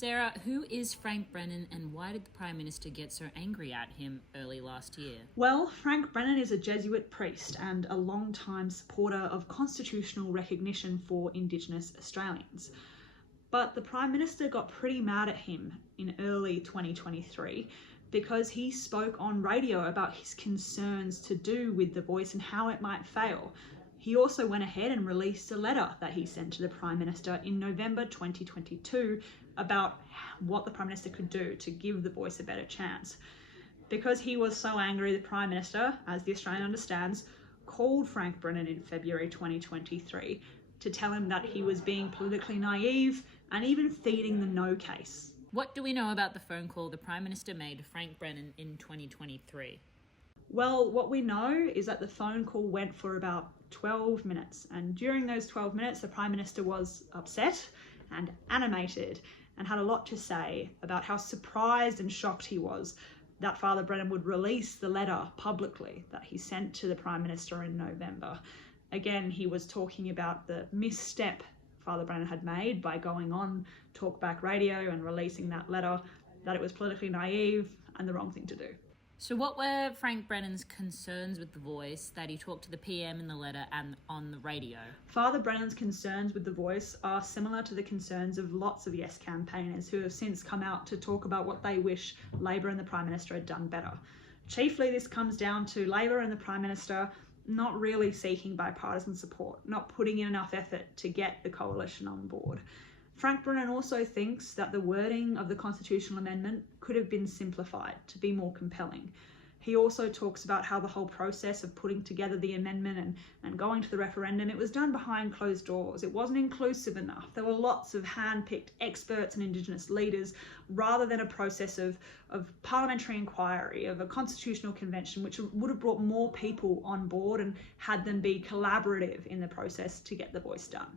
Sarah, who is Frank Brennan and why did the Prime Minister get so angry at him early last year? Well, Frank Brennan is a Jesuit priest and a long-time supporter of constitutional recognition for Indigenous Australians. But the Prime Minister got pretty mad at him in early 2023 because he spoke on radio about his concerns to do with the voice and how it might fail. He also went ahead and released a letter that he sent to the Prime Minister in November 2022 about what the Prime Minister could do to give the voice a better chance. Because he was so angry, the Prime Minister, as the Australian understands, called Frank Brennan in February 2023 to tell him that he was being politically naive and even feeding the no case. What do we know about the phone call the Prime Minister made to Frank Brennan in 2023? Well, what we know is that the phone call went for about 12 minutes, and during those 12 minutes the Prime Minister was upset and animated and had a lot to say about how surprised and shocked he was that Father Brennan would release the letter publicly that he sent to the Prime Minister in November. Again, he was talking about the misstep Father Brennan had made by going on Talkback Radio and releasing that letter, that it was politically naive and the wrong thing to do. So what were Frank Brennan's concerns with the voice that he talked to the PM in the letter and on the radio? Father Brennan's concerns with the voice are similar to the concerns of lots of Yes campaigners who have since come out to talk about what they wish Labor and the Prime Minister had done better. Chiefly, this comes down to Labor and the Prime Minister not really seeking bipartisan support, not putting in enough effort to get the coalition on board. Frank Brennan also thinks that the wording of the constitutional amendment could have been simplified to be more compelling. He also talks about how the whole process of putting together the amendment and going to the referendum, it was done behind closed doors. It wasn't inclusive enough. There were lots of hand-picked experts and Indigenous leaders rather than a process of parliamentary inquiry, of a constitutional convention, which would have brought more people on board and had them be collaborative in the process to get the voice done.